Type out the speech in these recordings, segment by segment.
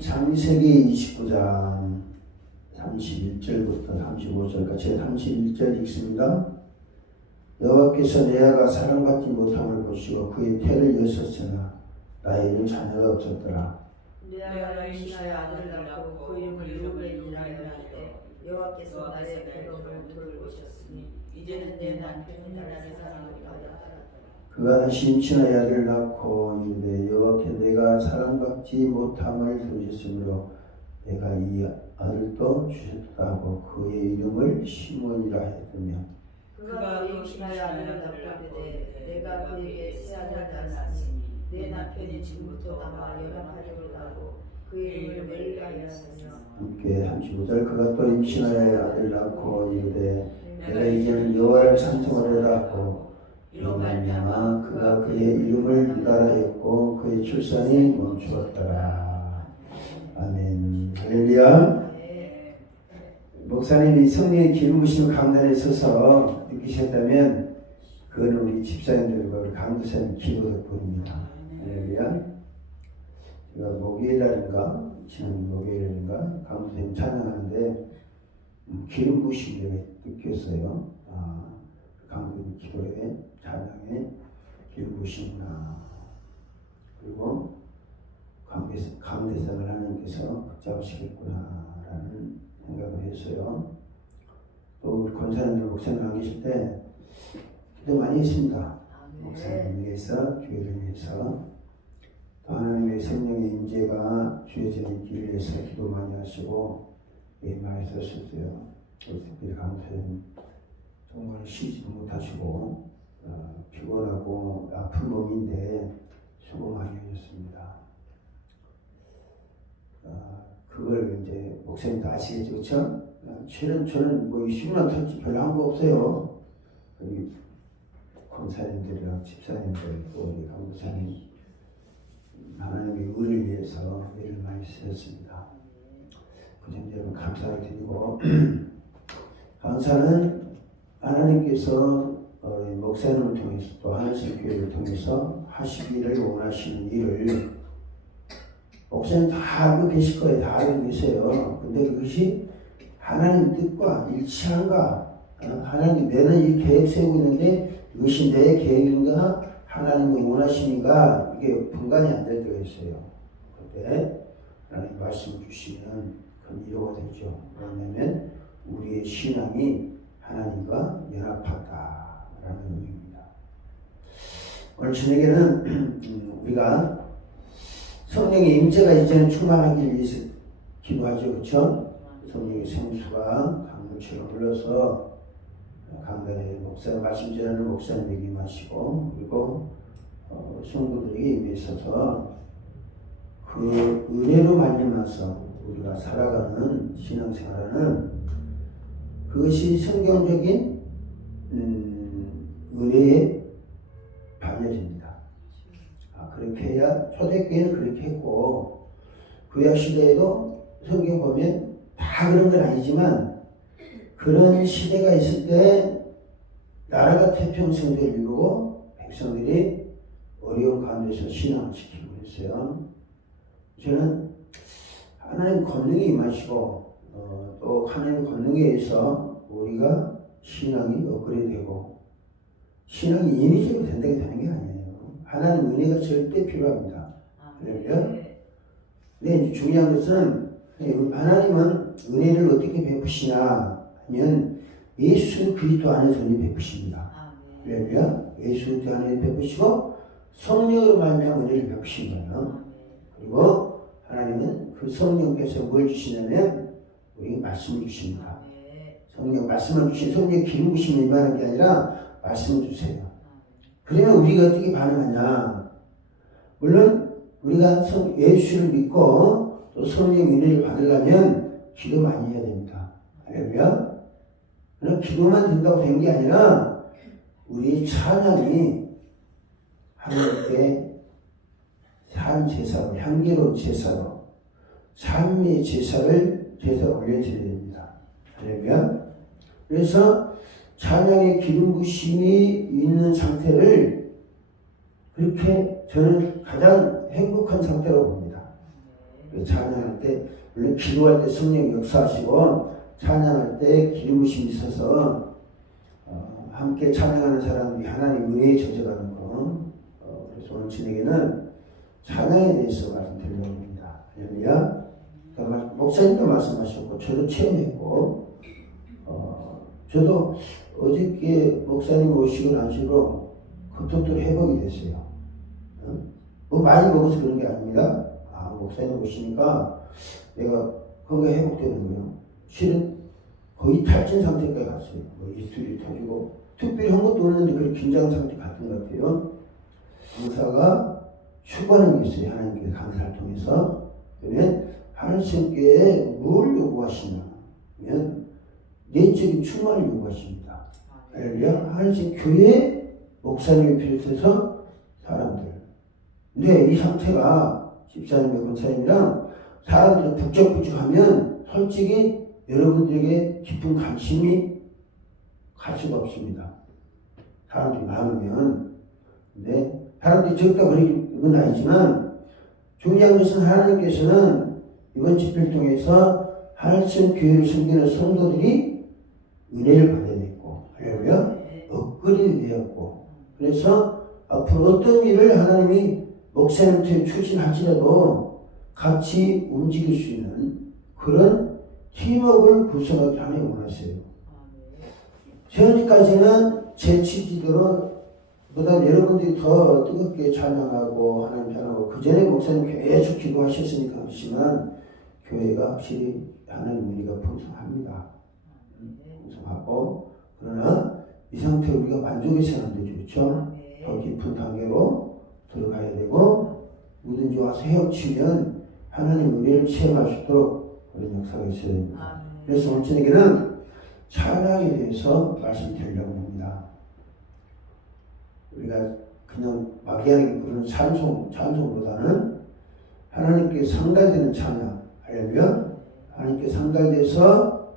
창세기 29장 31절부터 35절까지 31절 읽습니다. 여호와께서 레아가 사랑받지 못함을 보시고 그의 태를 여셨으나 라헬은 자녀가 없었더라. 레아가 임신하여 아들을 낳고 그 이름을 르우벤이라 하였는데 여호와께서 나의 배경을 돌보셨으니 이제는 내 남편이 나를 사랑하리라 하였더라. 그가 다시 임신하여 아들을 낳고 이르되 여호와께 내가 사랑받지 못함을 들으셨으므로 내가 이 아들도 주셨다 하고 그의 이름을 시몬이라 하였으며 그가 임신하여 아들을 낳고 내가 그에게 새 아들을 낳았으니 내 남편이 지금부터 나와 연합하려고 하고 그의 이름을 메리라 하였으며 함께 35절 그가 또 임신하여 아들을 낳고 이르되 내가 이제는 여호와를 찬송하리라 하고 이로 말미암아 그가 그의 이름을 유다라 하였고 그의 출산이 멈추었더라. 아멘. 할렐루야. 목사님이 성령의 기름 부심을 강단에 서서 느끼셨다면 그거는 우리 집사님들과 우리 강도사님 기도 덕분입니다. 할렐루야. 제가 목요일날인가 지난 목요일인가 강도사님 찬양하는데 기름 부심을 느꼈어요. 강도님 기도에 찬양에 기름 부시구나. 그리고 강대상을 하나님께서 붙잡으시겠구나라는 생각을 했어요. 또 우리 권사님들 목사님 안 계실 때 기도 많이 했습니다. 목사님 위해서, 교회를 위해서. 또 하나님의 성령의 임재가 주어지는 길을 위해서 기도 많이 하시고 많이 썼었어요. 특별히 강사님 정말 쉬지도 못하시고 피곤하고 아픈 몸인데 수고 많이 하셨습니다. 그걸 이제 목사님도 아시겠죠, 그렇죠? 저는 뭐 이슈만 터치 별로 한 거 없어요. 우리 권사님들이랑 집사님들 또 우리 강도사님 하나님의 의를 위해서 일을 많이 쓰셨습니다. 그 점 여러분 감사를 드리고 감사는 하나님께서 목사님을 통해서 또 하나님 교회를 통해서 하시기를 원하시는 일을 목사님 다 알고 계실 거예요. 다 알고 계세요. 근데 그것이 하나님 뜻과 일치한가? 하나님 내는 이 계획 세우고 있는데 이것이 내 계획인가? 하나님의 원하심인가? 이게 분간이 안 될 때가 있어요. 그때 하나님 말씀 주시면 그건 이루어가 되죠. 왜냐하면 우리의 신앙이 하나님과 연합하다라는 의미입니다. 오늘 저녁에는 우리가 성령의 임재가 이제는 충만하기 위해서 기도하죠. 그렇죠? 성령의 생수가 강물처럼 흘러서 강단에 목사 말씀 전하는 목사님에게 임하시고 그리고 성도들에게 임하셔서 그 은혜로 말미암아서 우리가 살아가는 신앙생활은 그것이 성경적인 은혜의 반열입니다. 그렇게 해야 초대교회는 그렇게 했고 구약 시대에도 성경 보면 다 그런 건 아니지만 그런 시대가 있을 때 나라가 태평성대를 이루고 백성들이 어려운 가운데서 신앙을 지키고 그랬어요. 저는 하나님 권능이 임하시고 또 하나님 권능에 의해서 우리가 신앙이 업그레이드되고 신앙이 인위적으로 된다고 되는 게 아니에요. 하나님 은혜가 절대 필요합니다. 그러면 근데 중요한 것은 하나님은 은혜를 어떻게 베푸시냐 하면 예수 그리스도 안에서 은혜 베푸십니다. 그러면 예수 그리스도 안에 베푸시고 성령으로 말미암아 은혜를 베푸신 거예요. 그리고 하나님은 그 성령께서 뭘 주시냐면 우리에게 말씀을 주십니다. 성령 말씀을 주신 성령 기름 부심을 임하는 게 아니라 말씀을 주세요. 그러면 우리가 어떻게 반응하냐? 물론 우리가 예수를 믿고 또 성령 은혜를 받으려면 기도 많이 해야 됩니다. 할렐루야. 그냥 기도만 된다고 된 게 아니라 우리 찬양이 하나님께 산 제사로 향기로운 제사로 삶의 제사를 올려드려야 됩니다. 할렐루야. 그래서 찬양의 기름 부심이 있는 상태를 그렇게 저는 가장 행복한 상태라고 봅니다. 찬양할 때 물론 기도할 때 성령 역사하시고 찬양할 때 기름부심이 있어서 함께 찬양하는 사람들이 하나님 은혜에 젖어가는 거. 그래서 오늘 저녁에는 찬양에 대해서 말씀드리려고 합니다. 할렐루야. 그러니까 목사님도 말씀하셨고 저도 체험했고 저도 어저께 목사님 오시고 난 뒤로 그것도 회복이 됐어요. 뭐 많이 먹어서 그런 게 아닙니다. 목사님 오시니까 내가 건강 회복되는 거예요. 실은 거의 탈진 상태까지 갔어요. 뭐 이슬이 터지고 특별히 한 것도 없는데 그런 긴장 상태 같은 것 같아요. 강사가 추구하는 게 있어요. 하나님께서 강사를 통해서. 그러면 하나님께 뭘 요구하시냐 하면 내적인 충만을 요구하십니다. 할렐루야. 하나님 교회 목사님을 비롯해서 사람들. 근데 이 상태가 집사님과 권사님이랑 사람들이 북적북적하면 솔직히 여러분들에게 깊은 관심이 갈 수가 없습니다. 사람들이 많으면. 근데 사람들이 적다 그런 건 아니지만 중요한 것은 하나님께서는 이번 집회를 통해서 하나님 교회를 섬기는 성도들이 은혜를 받아야 됐고, 할렐루야, 업그레이드 되었고, 그래서 앞으로 어떤 일을 하나님이 목사님한테 추진할지라도 같이 움직일 수 있는 그런 팀워크를 구성하기 하나님 원하세요. 현재까지는 제 취지대로 보다 여러분들이 더 뜨겁게 찬양하고 하나님 찬양하고 그 전에 목사님 계속 기도하셨으니까 그렇지만 교회가 확실히 하나님 은혜가 풍성합니다. 풍성하고 그러나 이 상태에 우리가 만족해서는 안 되죠. 그렇죠? 더 깊은 단계로 들어가야 되고 누구든지 와서 헤엄치면 하나님 은혜를 체험할 수 있도록 그런 역사가 있어야 됩니다. 그래서 오늘 저녁에는 찬양에 대해서 말씀드리려고 합니다. 우리가 그냥 막연하게 부르는 찬송보다는 하나님께 상달되는 찬양, 할렐루야. 하나님께 상달돼서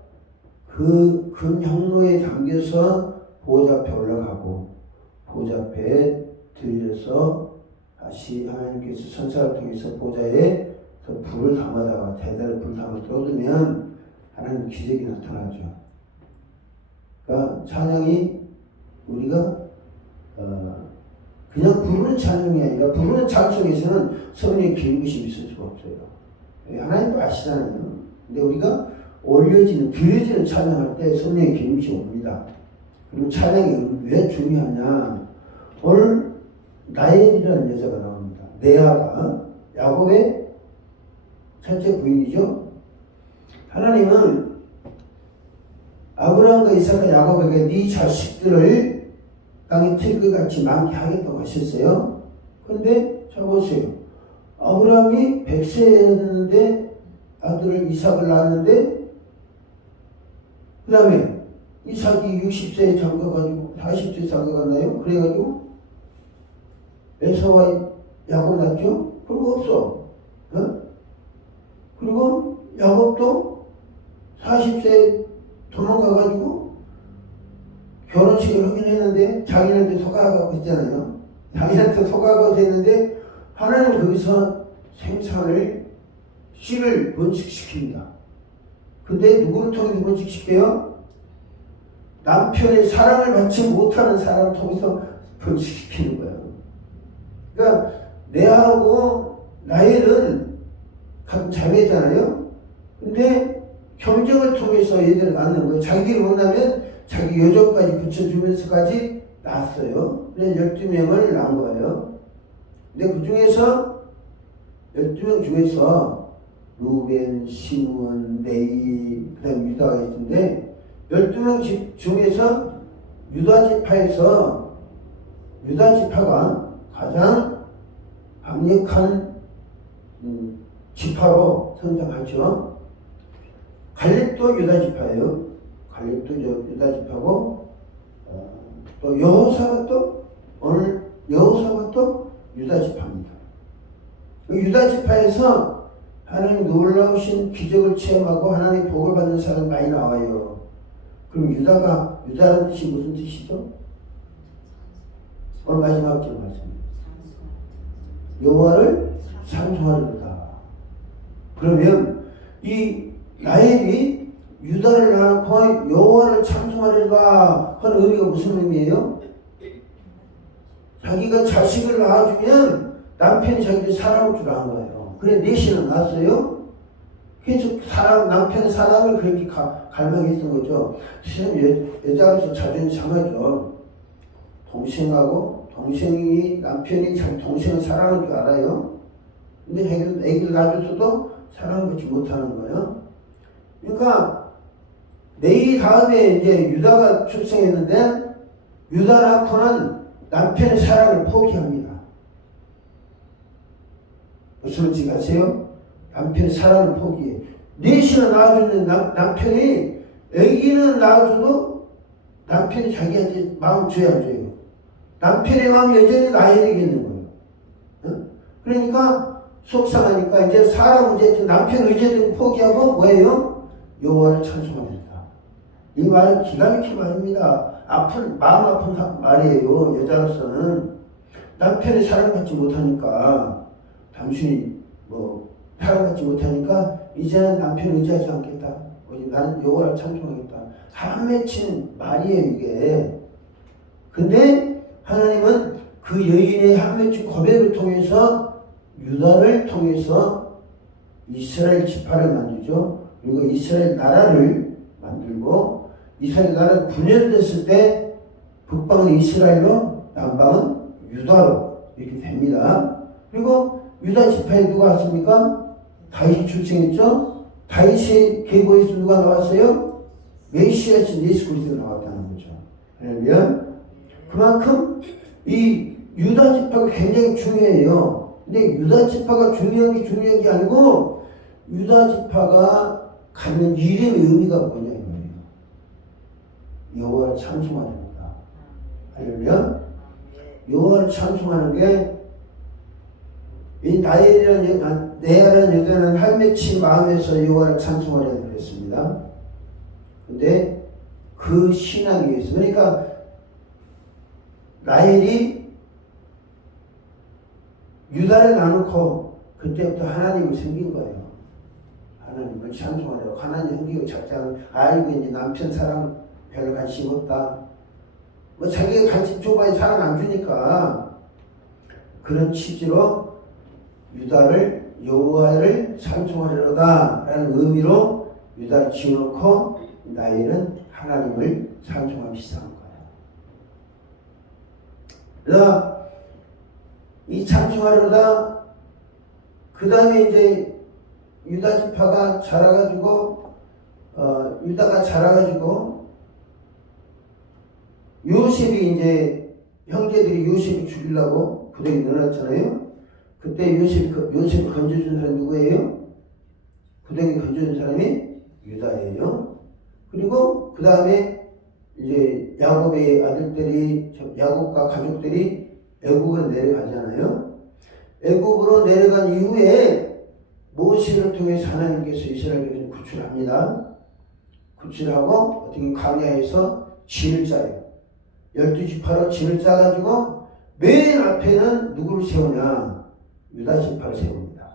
그 향로에 담겨서 보좌 앞에 올라가고 보좌 앞에 들려서 다시 하나님께서 천사를 통해서 보좌에 불을 담아다가 대단한 불을 담아 떠들면 하나님 기적이 나타나죠. 그러니까 찬양이 우리가 그냥 부르는 찬양이 아니라 부르는 찬송에서는 성령의 기름부심이 있을 수가 없어요. 하나님도 아시잖아요. 근데 우리가 드려지는 찬양할 때 성령의 기름부심이 옵니다. 그리고 찬양이 왜 중요하냐? 오늘 라헬이라는 여자가 나옵니다. 레아가 야곱의 첫째 부인이죠. 하나님은 아브라함과 이삭과 야곱에게 네 자식들을 땅에 틀것같이 많게 하겠다고 하셨어요. 그런데 자 보세요. 아브라함이 100세였는데 아들을 이삭을 낳았는데 그 다음에 이삭이 60세에 장가가지고 40세에 장가갔나요? 그래가지고 에서와 야곱 낳죠? 그리고 없어. 그리고 야곱도 40세에 도망가가지고 결혼식을 하긴 했는데 자기한테 속아가고 있잖아요. 자기한테 속아가고 했는데 하나님 거기서 생산을 씨를 번식시킵니다. 근데 누구를 통해서 번식시켜요? 남편의 사랑을 받지 못하는 사람을 통해서 번식시키는 거예요. 그러니까 레아하고 라헬은 같은 자매잖아요. 근데 경쟁을 통해서 얘들을 낳는 거예요. 자기를 원하면 자기 여종까지 붙여주면서까지 낳았어요. 그래서 12명을 낳은 거예요. 근데 그 중에서 12명 중에서 루벤, 시므온, 레위, 그 다음 유다가 있는데 12명 중에서 유다 지파에서 유다 지파가 가장 강력한 지파로 성장하죠. 갈렙도 유다 지파예요. 갈렙도 유다 지파고 또 여호사밧도 오늘 여호사밧도 유다 지파입니다. 유다 지파에서 하나님 놀라우신 기적을 체험하고 하나님의 복을 받는 사람이 많이 나와요. 그럼 유다라는 뜻이 무슨 뜻이죠? 오늘 마지막 절 말씀입니다. 여호와를 찬송하리로다. 그러면 이 라헬이 유다를 낳고 여호와를 찬송하리라 하는 의미가 무슨 의미예요? 자기가 자식을 낳아주면 남편이 자기를 사랑할 줄 아는 거예요. 그래 넷이나 낳았어요. 계속 남편의 사랑을 그렇게 갈망했던 거죠. 실은 여자로서 자존심 상하죠. 남편이 자기 동생을 사랑할 줄 알아요. 근데 자기는 애기를 낳아줬어도 사랑을 받지 못하는 거예요. 그러니까 레위 다음에 이제 유다가 출생했는데 유다 낳고는 남편의 사랑을 포기합니다. 무슨 말인지 아세요? 남편의 사랑을 포기해. 넷이나 낳아주는 남편이 애기는 낳아줘도 남편이 자기한테 마음 줘야 안 줘요. 남편의 마음이 여전히 라헬에게 있는 거예요. 어? 그러니까 속상하니까 이제 사람 이제 남편 의제를 포기하고 뭐예요? 여호와를 찬송합니다. 이 말은 기가 막힌 말입니다. 마음 아픈 말이에요. 여자로서는 남편의 사랑받지 못하니까 당신이 사랑받지 못하니까 이제는 남편 의지하지 않겠다. 나는 여호와를 찬송하겠다. 한 맺힌 말이에요 이게. 근데 하나님은 그 여인의 한 맺힌 고백을 통해서 유다를 통해서 이스라엘 지파를 만들죠. 그리고 이스라엘 나라를 만들고 이스라엘 나라가 분열됐을 때 북방은 이스라엘로 남방은 유다로 이렇게 됩니다. 그리고 유다 지파에 누가 왔습니까? 다윗이 출생했죠. 다윗의 계보에서 누가 나왔어요? 메시아신 예수 그리스도가 나왔다는 거죠. 그러면 그만큼 이 유다 지파가 굉장히 중요해요. 근데 유다 지파가 중요한 게 아니고 유다 지파가 갖는 이름의 의미가 뭐냐 이거예요. 여호와를 찬송하는 겁니다. 알려면 여호와를 찬송하는 게 이 레아라는 여자는 한 맺힌 마음에서 여호와를 찬송하려고 그랬습니다. 근데 그 신앙에 의해서 그러니까 라헬이 유다를 나누고 그때부터 하나님을 섬긴 거예요. 하나님을 찬송하려고 하나님 섬기고 작자는 알고 이제 남편 사랑 별로 관심 없다. 자기가 관심 줘봐야 사랑 안 주니까 그런 취지로 유다를 여호와를 찬송하려다 라는 의미로 유다를 지어놓고 라헬은 하나님을 찬송하기 시작한 거예요. 그래서 이 찬송하려다 그 다음에 이제 유다 지파가 자라가지고 유다가 자라가지고 요셉이 이제 형제들이 요셉을 죽이려고 부대에 넣어놨잖아요. 그때 요셉을 건져준 사람이 누구예요? 부대에 건져준 사람이 유다예요. 그리고 그 다음에 이제 야곱의 아들들이 야곱과 가족들이 애굽으로 내려가잖아요. 애굽으로 내려간 이후에 모세를 통해서 하나님께서 이스라엘을 구출합니다. 구출하고 어떻게 광야에서 진을 짜요. 12지파로 진을 짜가지고 맨 앞에는 누구를 세우냐? 유다 지파를 세웁니다.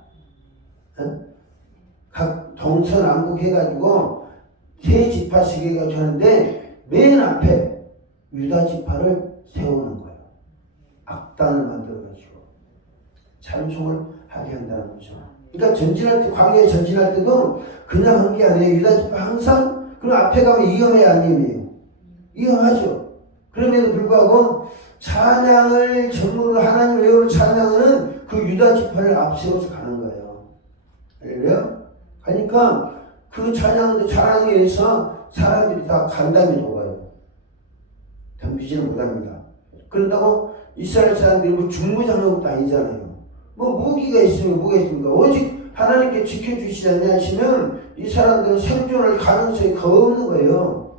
각 동서남북 해가지고 세 지파씩 해가지고 하는데 맨 앞에 유다 지파를 세우는 거예요. 악단을 만들어가지고 찬송을 하게 한다는 거죠. 그러니까 전진할 때, 광야에 전진할 때도 그냥 한 게 아니에요. 유다 지파 항상 그럼 앞에 가면 이영의 아님이에요. 이영하죠. 그럼에도 불구하고 찬양을 전문으로 하나님 외우를 찬양하는 그 유다 지파를 앞세워서 가는 거예요. 알려요? 그러니까 그 찬양에 의해서 사람들이 다 간담이 녹아요. 덤비지는 못합니다. 그런다고 이스라엘 사람들이 뭐 중무장한 것도 아니잖아요. 뭐 무기가 있으면 뭐가 있습니까? 오직 하나님께 지켜주시지 않냐 하시면 이 사람들은 생존할 가능성이 거의 없는 거예요.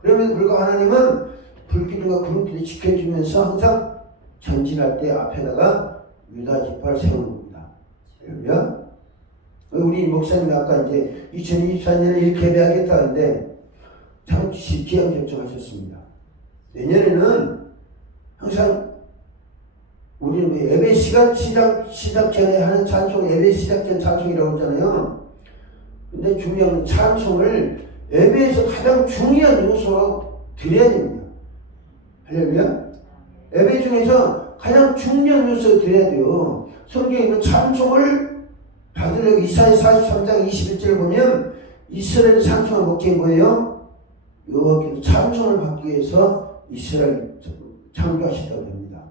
그럼에도 불구하고 하나님은 불기둥과 구름길을 지켜주면서 항상 전진할 때 앞에다가 유다 지파를 세우는 겁니다. 그러면 우리 목사님이 아까 이제 2024년에 이렇게 예배하겠다는데 참 귀한 결정하셨습니다. 내년에는 항상 우리는 왜 예배 시작 전에 하는 찬송, 예배 시작 전 찬송이라고 하잖아요. 근데 중요한 찬송을 예배에서 가장 중요한 요소로 드려야 됩니다. 할렐루야. 예배 중에서 가장 중요한 요소를 드려야 돼요. 성경에 있는 찬송을 받으려고 이사야 43장 21절을 보면 이스라엘 찬송을 목적인 거예요. 여호와께서 찬송을 받기 위해서 이스라엘 창조하시다고 합니다.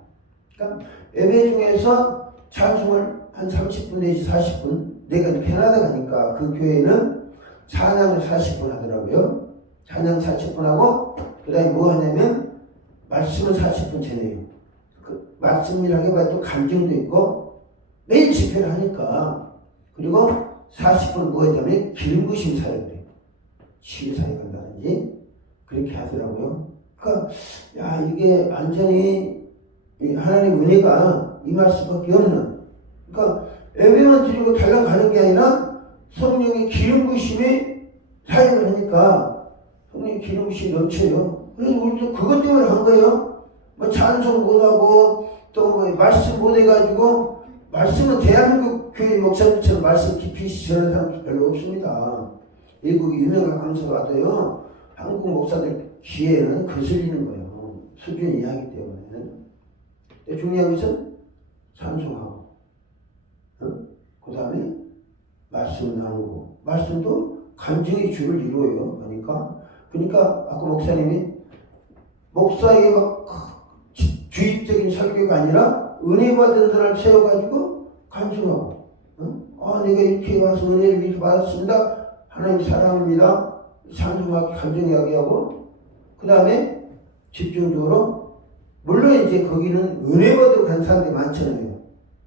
그러니까 예배 중에서 찬송을 한 30분 내지 40분, 내가 편하다 하니까 그 교회는 찬양을 40분 하더라고요. 찬양 40분 하고 그 다음에 뭐 하냐면 말씀을 40분 전해요. 그 말씀이라기보다 또 감정도 있고 매일 집회를 하니까. 그리고 40분 뭐 하냐면 기름 부으심 사역을 해요. 치유사역 한다든지 그렇게 하더라고요. 그러니까 야 이게 완전히 하나님의 은혜가 임할 수밖에 없는, 그러니까 예배만 드리고 달려가는 게 아니라 성령의 기름 부으심이 사역을 하니까 성령의 기름 부으심이 넘쳐요. 그래서 우리도 그것 때문에 한 거예요. 뭐 찬송 못하고 또 뭐 말씀 못해가지고, 말씀은 대한민국 교회 목사님처럼 말씀 깊이 전하는 사람 별로 없습니다. 외국의 유명한 강사가 와도요 한국 목사들 귀에는 거슬리는 거예요. 수준이 이하기 때문에. 중요한 것은 찬송하고, 그 다음에 말씀 나누고, 말씀도 감정의 줄을 이루어요. 그러니까 아까 목사님이 목사에게 막 주입적인 설교가 아니라 은혜 받은 사람을 세워가지고 감정하고, 내가 이렇게 와서 은혜를 이렇게 받았습니다. 하나님 사랑합니다. 찬송하고 감정 이야기하고, 그 다음에 집중적으로, 물론 이제 거기는 은혜 받으러 간 사람들이 많잖아요.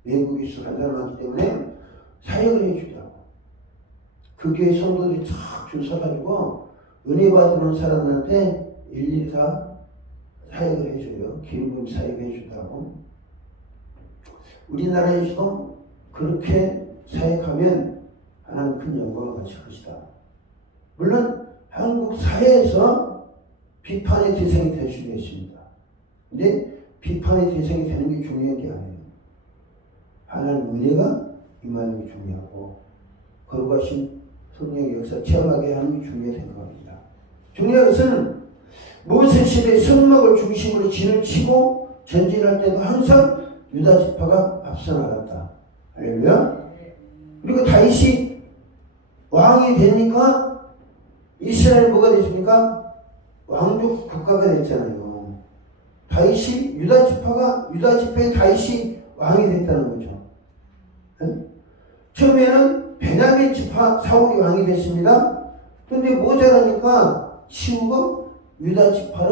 외국에서 간 사람 많기 때문에 사역을 해주더라고. 그 교회 성도들이 쫙 줄 서가지고 은혜 받으러 온 사람들한테 일일이 다 사역을 해줘요. 기름부음 사역을 해준다고. 우리나라에서도 그렇게 사역하면 하나님 큰 영광을 받을 것이다. 물론 한국 사회에서 비판의 대상이 될 수도 있습니다. 근데 비판의 대상이 되는 게 중요한 게 아니에요. 하나님 은혜가 임하는 게 중요하고, 거룩하신 성령의 역사 체험하게 하는 게 중요하게 생각합니다. 중요한 것은 모세 시대의 성막을 중심으로 진을 치고 전진할 때도 항상 유다 지파가 앞서 나갔다. 할렐루야. 그리고 다윗이 왕이 되니까 이스라엘 뭐가 됐습니까? 왕족 국가가 됐잖아요. 다윗이 유다 지파의 다윗이 왕이 됐다는 거죠. 처음에는 베냐민 지파 사울이 왕이 됐습니다. 근데 모자라니까 치우고 유다 지파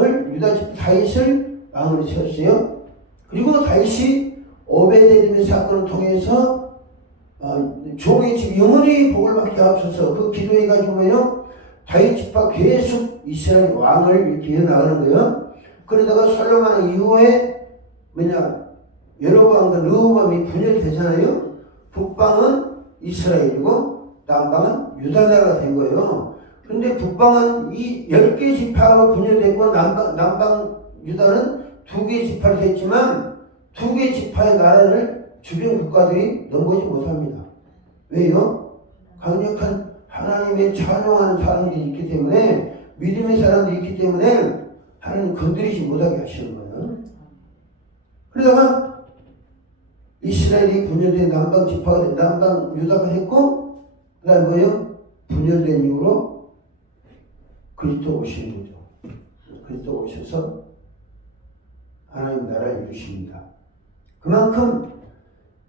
다윗을 왕으로 세웠어요. 그리고 다윗이 오베데돔의 사건을 통해서 종의 집 영원히 복을 받게 하옵소서, 그 기도해가지고요 다윗 지파 계속 이스라엘 왕을 이렇게 이어나가는 거예요. 그러다가 솔로몬 이후에 여로보암과 르호보암이 분열이 되잖아요. 북방은 이스라엘이고 남방은 유다 나라가 된 거예요. 근데 북방은 이 10개 지파로 분열됐고 남방 유다는 2개 지파로 됐지만 2개 지파의 나라를 주변 국가들이 넘보지 못합니다. 왜요? 강력한 하나님의 찬양하는 사람들이 있기 때문에, 믿음의 사람들이 있기 때문에 하나님 건드리지 못하게 하시는 거예요. 그러다가 이스라엘이 분열된 남방 유다가 했고, 그 다음에 뭐예요? 분열된 이후로 그리스도 오시는 거죠. 그리스도 오셔서 하나님 나라를 이루십니다. 그만큼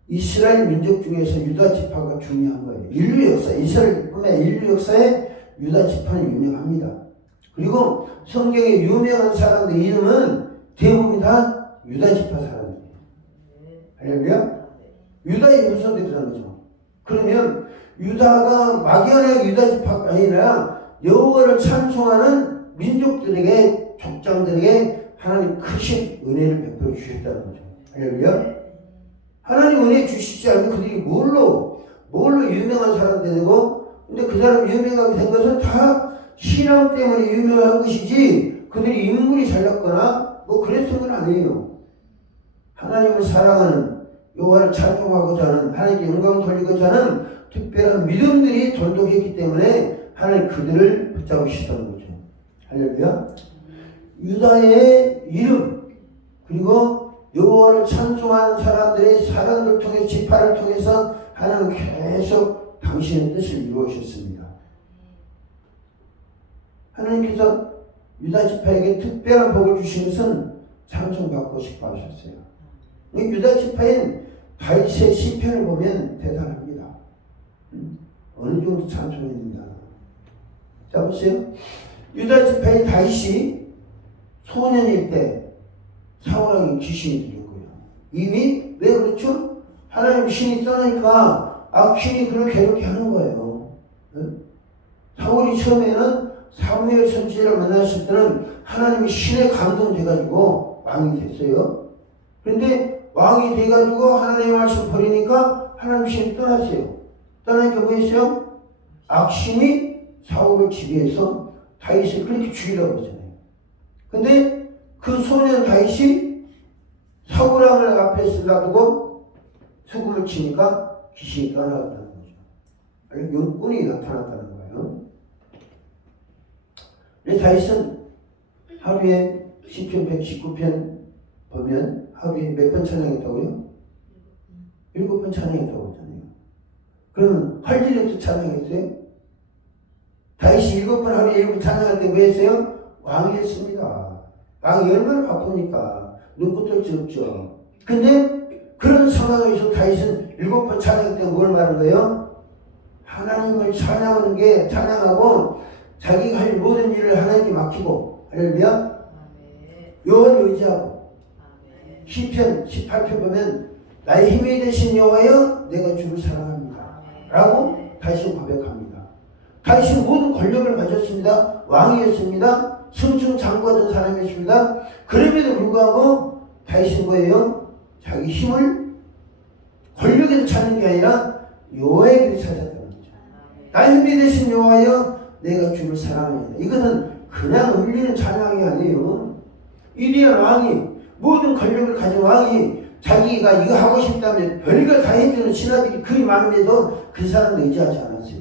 이스라엘 민족 중에서 유다 지파가 중요한 거예요. 인류 역사, 이스라엘뿐만 아니라 인류 역사에 유다 지파는 유명합니다. 그리고 성경에 유명한 사람들 이름은 대부분 다 유다 지파 사람들이에요. 할렐루야? 유다의 후손들이라는 거죠. 그러면 유다가 막연하게 유다 지파가 아니라 여호와를 찬송하는 민족들에게, 족장들에게 하나님 크신 은혜를 베풀어 주셨다는 거죠. 할렐루야? 하나님 은혜 주시지 않으면 그들이 뭘로 유명한 사람이 되고, 근데 그 사람 유명하게 된 것은 다 신앙 때문에 유명한 것이지 그들이 인물이 잘났거나 뭐 그랬던 건 아니에요. 하나님을 사랑하는 여호와를 찬송하고자 하는 하나님께 영광 돌리고자 하는 특별한 믿음들이 돈독했기 때문에 하나님 그들을 붙잡으시던 거죠. 할렐루야. 유다의 이름 그리고 여호와를 찬송하는 사람들의 사람들 통해 지파를 통해서 하나님 계속 당신의 뜻을 이루어주셨습니다. 하나님께서 유다 지파에게 특별한 복을 주신 것은 찬송받고 싶어 하셨어요. 유다 지파인 다윗의 시편을 보면 대단합니다. 어느 정도 찬송했느냐. 자 보세요. 유다 지파인 다윗이 소년일 때 사울에게 귀신이 들린 거예요. 이미 왜 그렇죠? 하나님 신이 떠나니까 악신이 그를 괴롭게 하는 거예요. 사울이 처음에는 사무엘 선지자를 만났을 때는 하나님이 신에 감동돼가지고 왕이 됐어요. 그런데 왕이 돼가지고 하나님의 말씀 버리니까 하나님 신이 떠났어요. 떠나니까 뭐 했어요? 악신이 사울을 지배해서 다윗을 그렇게 죽이려고 그러잖아요. 근데 그 소년 다윗이 사울왕을 앞에 놔두고 수금을 치니까 귀신이 떠나갔다는 거죠. 용꾼이 나타났다는 거예요. 다윗은 하루에 시편 119편 보면 하루에 몇 번 찬양했다고요? 7번 찬양했다고 했잖아요. 그러면 할 일이 없이 찬양했어요? 다윗이 7번 하루에 7번 찬양할 때 뭐 했어요? 왕이 했습니다. 왕이 얼마나 바쁩니까? 눈꽃 뜰 수 없죠. 근데 그런 상황에서 다윗은 7번 찬양할 때 뭘 말한 거예요? 하나님을 찬양하고 자기가 할 모든 일을 하나님께 맡기고 할렐루야. 여호와를 의지하고 시편 18편 보면 나의 힘이 되신 여호와여 내가 주를 사랑합니다 라고 다윗은 고백합니다. 다윗은 모든 권력을 가졌습니다. 왕이었습니다. 승승장구하던 사람이었습니다. 그럼에도 불구하고 다윗은 뭐예요? 자기 힘을 권력에서 찾는 게 아니라 여호와에게 찾았다는 거죠. 나의 힘이 되신 여호와여 내가 주를 사랑합니다. 이것은 그냥 흘리는 찬양이 아니에요. 이리한 왕이 모든 권력을 가진 왕이 자기가 이거 하고 싶다면 별걸 다 해주는 신하들이 그리 많은데도 그 사람도 의지하지 않았어요.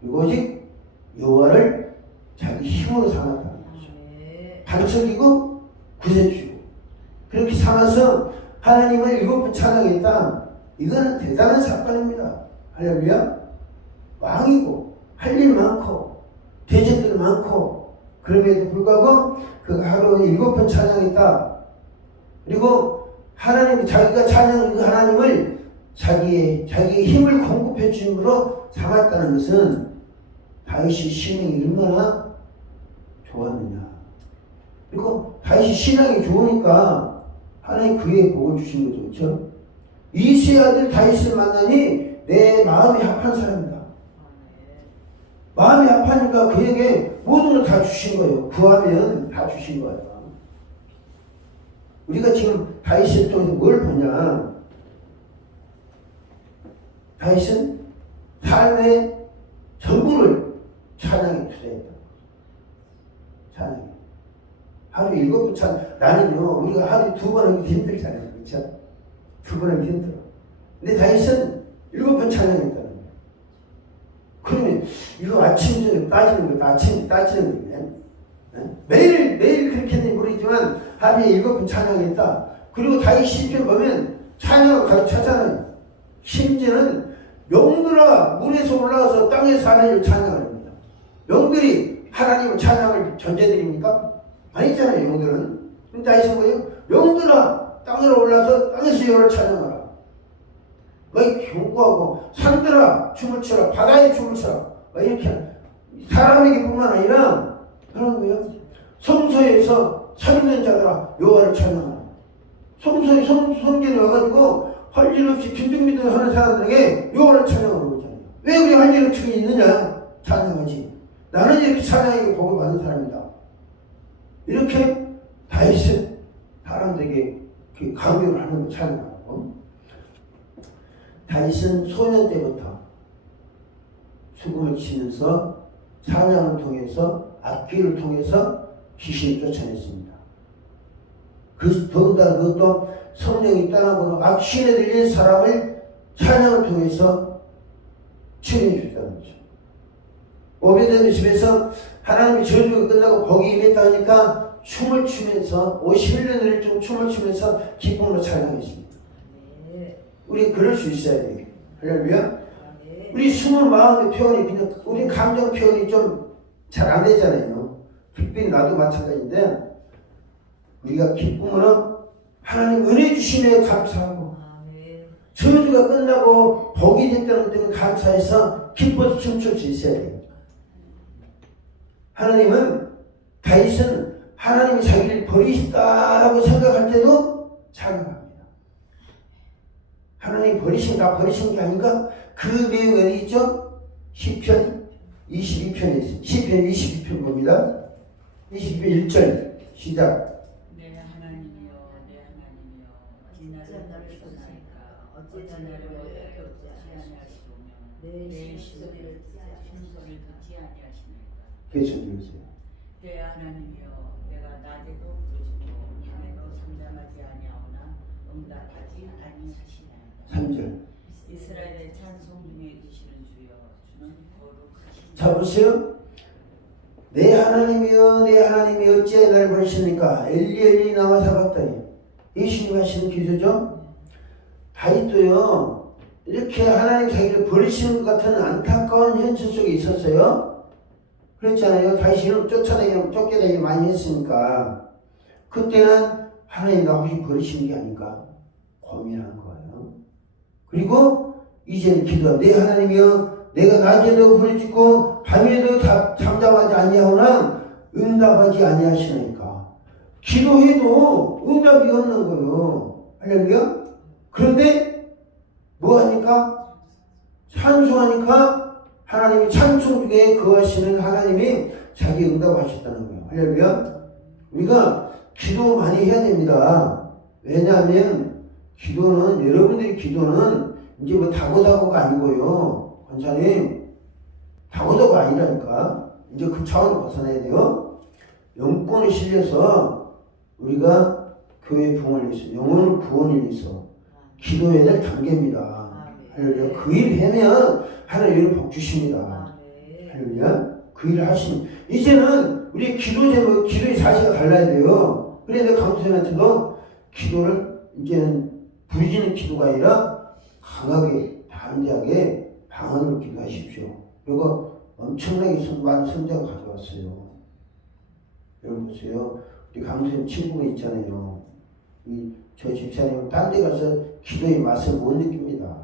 그리고 오직 여호와를 자기 힘으로 삼았다는 거죠. 반석이고 구세주고 그렇게 삼아서 하나님을 7번 찬양했다. 이거는 대단한 사건입니다. 할렐루야. 왕이고 할 일 많고 대적들 많고 그럼에도 불구하고 그 하루에 7번 찬양했다. 그리고 하나님 자기가 찬양한 그 하나님을 자기의 힘을 공급해 주심으로 삼았다는 것은 다윗이 신앙이 얼마나 좋았느냐. 그리고 다윗이 신앙이 좋으니까 하나님 그의 복을 주신 거죠. 그렇죠? 이세 아들 다윗을 만나니 내 마음이 합한 사람이다. 마음이 합하니까 그에게 모든 걸 다 주신 거예요. 구하면 다 주신 거예요. 우리가 지금 다윗을 통해서 뭘 보냐. 다윗은 삶의 전부를 찬양에 투자했다. 찬양. 하루에 7번 찬양. 나는요, 우리가 하루에 2번 하기 힘들잖아요. 그렇죠? 2번 하기 힘들어. 근데 다윗은 7번 찬양했다는 거예요. 그러면 이거 아침 저녁 따지는 거예요. 아침 따지는 거예요. 매일 그렇게 했는지 모르겠지만 하루에 7번 찬양했다. 그리고 다윗 시편 보면 찬양을 가르쳐잖아요. 심지어는 용들아 물에서 올라와서 땅에서 하나님을 찬양을 합니다. 용들이 하나님을 찬양을 전제드립니까? 아니잖아요. 용들은. 근데 다윗은 뭐예요? 용들아 땅으로 올라서 땅에서 여호와를 찬양하라. 막 경고하고 산들아 춤을 춰라. 바다에 춤을 춰라. 막 이렇게 사람에게 뿐만 아니라 그런 거예요. 성소에서 서 있는 자들아 여호와를 찬양하라. 성소에 성전에 와가지고 할 일 없이 빈둥빈둥 하는 사람들에게 여호와를 찬양하는 거잖아요. 왜 그래 할 일 없이 있느냐? 찬양하지. 나는 이렇게 찬양하게 복을 받은 사람이다. 이렇게 다윗은 사람들에게 강요를 하는 거 찬양하고. 다윗은 소년 때부터 수금을 치면서 찬양을 통해서 악기를 통해서 귀신을 쫓아냈습니다. 더군다나 그것도 성령이 떠나고 악신에 들린 사람을 찬양을 통해서 치료해 주셨다는 거죠. 오베데돔 집에서 하나님의 저주가 끝나고 복이 임했다 하니까 춤을 추면서 51년을 좀 춤을 추면서 기쁨으로 찬양했습니다. 우리 그럴 수 있어야 돼요. 할렐루야. 우리 숨은 마음의 표현이 그냥 우리 감정 표현이 좀 잘 안 되잖아요. 특별히 나도 마찬가지인데 우리가 기쁨으로 하나님 은혜 주심에 감사하고 저주가 끝나고 복이 됐다는 것 때문에 감사해서 기뻐서 춤출 수 있어야 돼요. 하나님은 다윗은 하나님이 자기를 버리시다라고 생각할 때도 자각합니다. 하나님 나 버리신 게 아닌가? 그 내용이 어디 있죠? 시편 22편에 있어요. 시편 22편 봅니다. 22편 1절 시작. 내 하나님이여 내 하나님이여 어찌 나를 쫓으나이까 어찌 나를 여겨주지 아니하시오며 내 신소리를 듣지 아니하시나이까. 계속 읽으세요. 내 하나님이여 내가 낮에도 부르짖고 밤에도 잠잠하지 아니하오나 응답하지 아니하시나이까. 3절. 이스라엘의 찬송 중에 계시는 주여 주는 거룩하신. 자 보세요. 내 하나님이여 내 하나님이 어찌하여 나를 버리십니까? 엘리 나와 사봤더니 예수님 하시는 기도죠. 다윗도요 이렇게 하나님 자기를 버리시는 것 같은 안타까운 현실 속에 있었어요. 그랬잖아요. 다윗은 쫓아다니고 쫓겨다니고 많이 했으니까 그때는 하나님 나 혹시 버리시는 게 아닌가 고민한 거예요. 그리고 이제는 기도하 내 하나님이여 내가 낮에도 부르짖고 밤에도 잠잠하지 아니하오나 응답하지 아니하시나이까. 기도해도 응답이 없는 거예요. 할렐루야. 그런데 뭐 하니까? 찬송하니까 하나님이 찬송 중에 거하시는 하나님이 자기 응답하셨다는 거예요. 할렐루야. 우리가 기도 많이 해야 됩니다. 왜냐하면 기도는 여러분들의 기도는 이제 뭐 다고다고가 아니고요. 권사님 다고다고가 아니라니까. 이제 그 차원을 벗어나야 돼요. 영권에 실려서 우리가 교회 부흥을 위해서 영혼을 구원을 위해서 기도해야 될 단계입니다. 할렐루야. 그 일 하면 하나님이 복 주십니다. 할렐루야. 그 일을 하시면 이제는 우리 기도 제목 기도의 자세가 달라야 돼요. 그래서 강수생한테도 기도를 이제는 부르짖는 기도가 아니라 강하게 담대하게 방언으로 기도하십시오. 그리고 엄청나게 많은 성장을 가져왔어요. 여러분 보세요. 우리 강수생 친구가 있잖아요. 저 집사님은 딴 데 가서 기도의 맛을 못 느낍니다.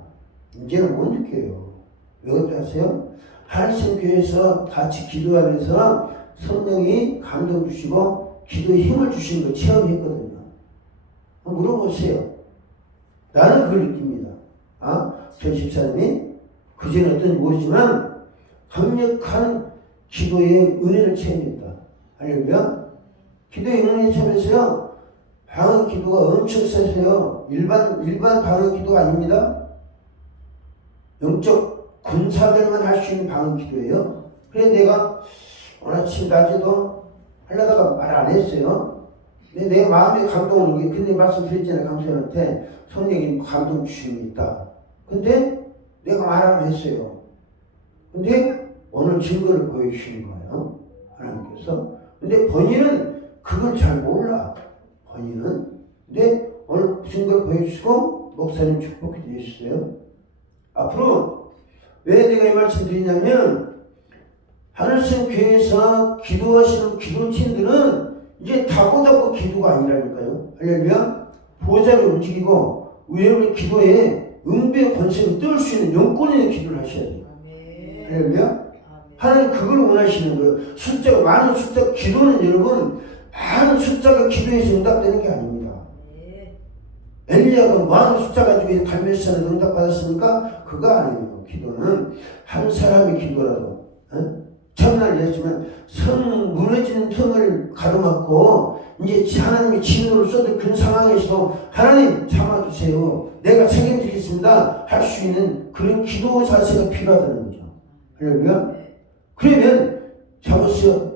이제는 못 느껴요. 왜 그런지 아세요? 하늘성 교회에서 같이 기도하면서 성령이 감동 주시고 기도에 힘을 주시는 걸 체험했거든요. 한번 물어보세요. 나는 그걸 느낍니다. 저 집사님이 그전에 어떤지 모르지만 강력한 기도의 은혜를 체험했다. 할렐루야. 기도의 은혜를 체험했어요. 방언 기도가 엄청 세서요. 일반 방언 기도가 아닙니다. 영적 군사들만 할 수 있는 방언 기도예요. 그래서 내가 오늘 아침 낮에도 하려다가 말 안 했어요. 근데 내 마음에 감동을 오게 근데 말씀드렸잖아요. 강수현한테 성령님 감동 주심이 있다. 근데 내가 말 안 했어요. 근데 오늘 증거를 보여주시는 거예요. 하나님께서. 근데 본인은 그걸 잘 몰라. 본인은. 근데 오늘 증거를 보여주시고 목사님 축복해 주셨어요. 앞으로 왜 내가 이 말씀 드리냐면 하늘성 교회에서 기도하시는 기도팀들은 이제 다고다고 기도가 아니라니까요. 할렐루야. 보좌를 움직이고 여러분의 기도에 응배의 권세를 뜰 수 있는 영권의 기도를 하셔야 돼요. 할렐루야. 하나님 그걸 원하시는 거예요. 숫자가 많은 숫자 기도는 여러분 많은 숫자가 기도해서 응답되는 게 아닙니다. 엘리야가 많은 숫자 가지고 갈멜산에 응답받았으니까 그거 아니에요. 기도는 한 사람의 기도라도 첫날 얘기했지만 성 무너지는 틈을 가로막고 이제 하나님이 진노를 쏟을 그런 상황에서도 하나님 참아주세요. 내가 책임지겠습니다. 할 수 있는 그런 기도 자세가 필요하다는 거죠. 할렐루야. 그러면 잡으세요.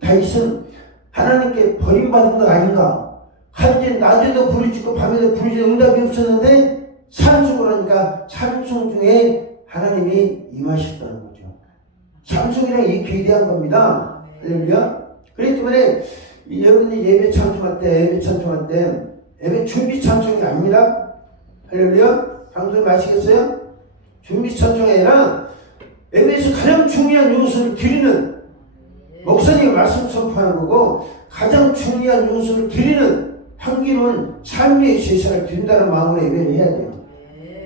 다윗은 하나님께 버림받은 것 아닌가? 한지 낮에도 부르짖고 밤에도 부르짖고 응답이 없었는데 찬송을 하니까 찬송 중에 하나님이 임하셨다는 거죠. 찬송이란 이 귀대한 겁니다. 할렐루야. 그렇기 때문에 여러분이 예배 찬송할 때 예배 준비 찬송이 아닙니다. 할렐루야. 방송 마시겠어요? 준비 찬송이 아니라 예배에서 가장 중요한 요소를 드리는, 목사님이 말씀 선포하는 거고 가장 중요한 요소를 드리는 향기로운 삶의 제사를 드린다는 마음으로 예배를 해야 돼요.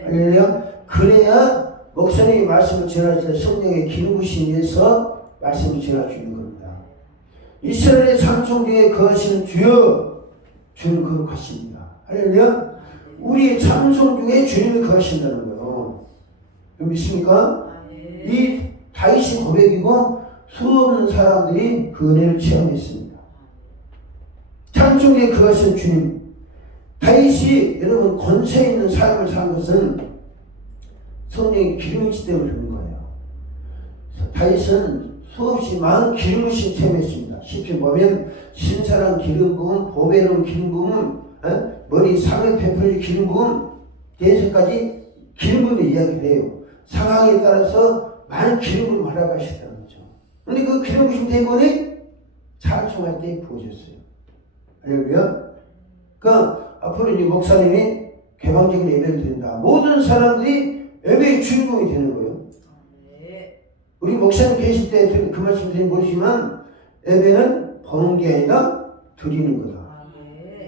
할렐루야. 그래야 목사님이 말씀을 전할 때 성령의 기름 부심에 의해서 말씀을 전해주는 겁니다. 이스라엘의 찬송 중에 거하시는 주여, 주는 거룩하십니다. 할렐루야. 우리의 찬송 중에 주님이 거하신다는 거예요. 믿습니까? 이 다윗의 고백이고 수없는 사람들이 그 은혜를 체험했습니다. 찬송에 거하신 주님. 다윗이 여러분 권세 있는 삶을 산 것은 성령의 기름이기 때문에 그런 거예요. 다윗은 수없이 많은 기름을 체험했습니다. 시편 보면 신사랑 기름 부음, 보배로운 기름 부음, 머리 상을 베풀어진 기름 부음, 대에서까지 기름 부음의 이야기를 해요. 상황에 따라서 많은 기름 부음을 허락하셨다는 거죠. 근데 그 기름 부심 때문에 찬송할 때 부어졌어요. 할렐루야. 앞으로 이제 목사님이 개방적인 예배를 드린다. 모든 사람들이 예배의 주인공이 되는 거예요. 우리 목사님 계실 때 그 말씀 드리면 모르지만 예배는 버는 게 아니라 드리는 거다.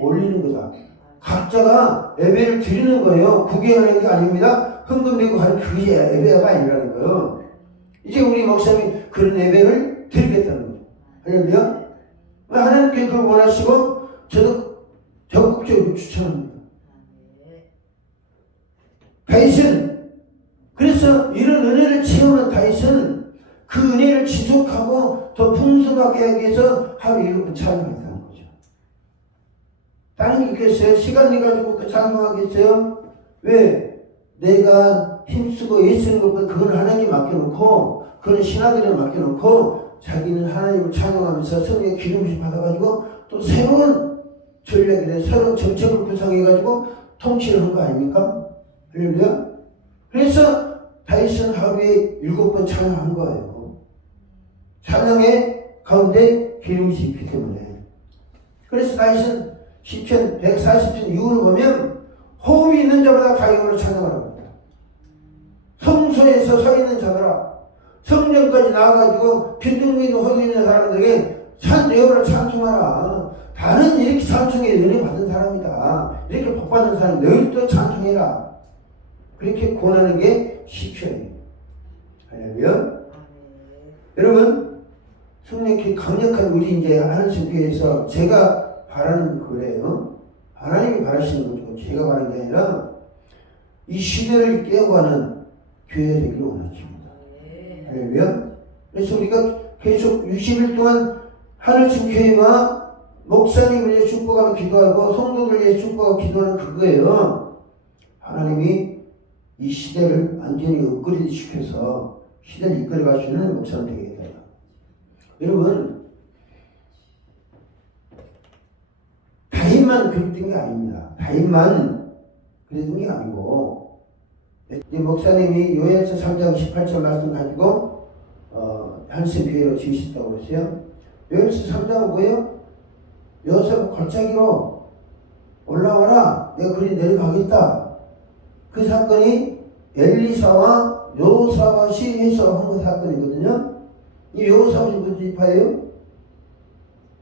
올리는 거다. 각자가 예배를 드리는 거예요. 구경하는 게 아닙니다. 헌금 내고 하는 그게 예배가 아니라는 거예요. 이제 우리 목사님이 그런 예배를 드리겠다는 거죠. 할렐루야. 하나님께 그걸 원하시고 저도 적극적으로 추천합니다. 다윗은 그래서 이런 은혜를 체험한 다윗은 그 은혜를 지속하고 더 풍성하게 하기 위해서 하루 7번 찬양했다는 거죠. 다른 게 있겠어요? 시간 내가지고 그 찬양하겠어요? 왜? 내가 힘쓰고 애쓰는 것보다 그건 하나님께 맡겨놓고 그건 신하들에 맡겨놓고 자기는 하나님을 찬양하면서 성령의 기름을 받아가지고 또 새로운 전략이래, 새로운 정책을 구상해가지고 통치를 한 거 아닙니까? 할렐루야. 그래서 다윗은 하루에 7번 찬양한 거예요. 찬양의 가운데 기름이 있기 때문에. 그래서 다윗은 시편 140편 이후를 보면 호흡이 있는 자마다 가요로 찬양을 합니다. 성소에서 서 있는 자들아, 성전까지 나와가지고 빈둥빈둥 허기 있는 사람들에게 여호와를 찬송하라. 다른 이렇게 찬송에 은혜 받은 사람이다. 이렇게 복 받은 사람 너희도 찬송해라. 그렇게 권하는 게 시편이에요. 할렐루야. 여러분, 성령께 강력한 우리 이제 하나님 교회에서 제가 바라는 거래요. 하나님이 바라시는 거죠. 제가 바라는 게 아니라 이 시대를 깨어가는 교회가 되기를 원하십니다. 할렐루야. 그래서 우리가 계속 60일 동안 하늘신 교회와 목사님을 위해 축복하고 기도하고 성도들 위해 축복하고 기도하는 그거예요. 하나님이 이 시대를 완전히 업그레이드 시켜서 시대를 이끌어 가시는 목사님 되게 돼요. 여러분, 다윗만 그랬던 게 아닙니다. 다윗만 그랬던 게 아니고 이제 목사님이 요엘서 3장 18절 말씀 가지고 한신 교회로 지으셨다고 그랬어요. 요엘서 3장은 뭐예요? 여호사가 골짜기로 올라와라. 내가 그리 내려가겠다. 그 사건이 엘리사와 여호사밧이 해서 한 그 사건이거든요. 이 여호사밧이 무슨 지파예요?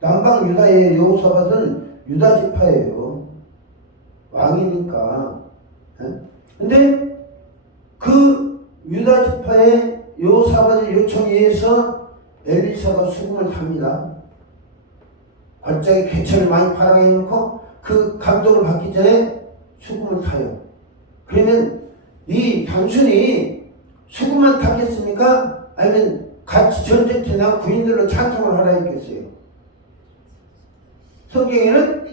남방 유다의 여호사밧은 유다 지파예요. 왕이니까. 근데 그 유다 지파의 여호사밧의 요청에 의해서 엘리사가 수금을 탑니다. 갑자기 개천을 많이 파랑해 놓고 그 감동을 받기 전에 수금을 타요. 그러면 이 단순히 수금만 타겠습니까? 아니면 같이 전쟁터나 군인들로 찬송을 하라 했겠어요? 성경에는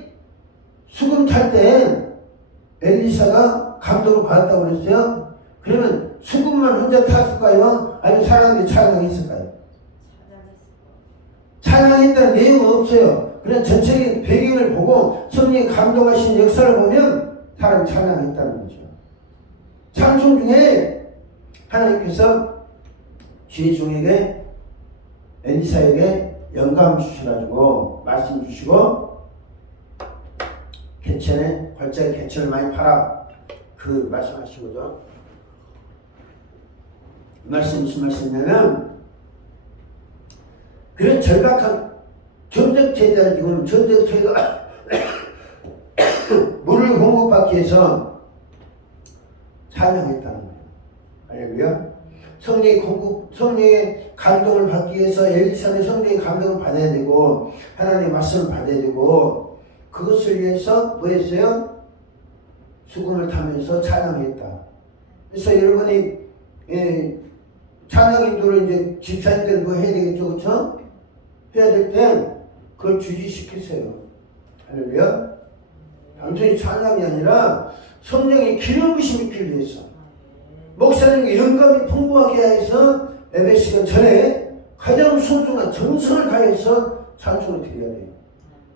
수금 탈 때 엘리사가 감동을 받았다고 그랬어요. 그러면 수금만 혼자 탔을까요? 아니면 사람들이 찬양했을까요? 찬양했다는 내용은 없어요. 그런 전체적인 배경을 보고 성령이 감동하신 역사를 보면 사람이 찬양했다는 거죠. 찬송 중에 하나님께서 지혜종에게 엘리사에게 영감 주셔가지고 말씀 주시고 개천에 걸작에 개천을 많이 팔아 그 말씀하시고죠. 이 말씀 무슨 말씀이냐면 그런 절박한 전쟁터에 지금 전쟁터에가 물을 공급받기 위해서 찬양했다는 거예요. 알렐루야. 성령의 감동을 받기 위해서 엘리사는 성령의 감동을 받아야 되고 하나님의 말씀을 받아야 되고 그것을 위해서 뭐 했어요? 수금을 타면서 찬양했다. 그래서 여러분이 찬양 인도를 이제 집사님들 뭐 해야 되겠죠, 그렇죠? 해야 될 때 그걸 주지시키세요. 할렐루야. 단순히 찬양이 아니라 성령의 기름 부심이 필요해서 목사님의 영감이 풍부하게 해서 예배 시간 전에 가장 소중한 정성을 다해서 찬송을 드려야 돼요.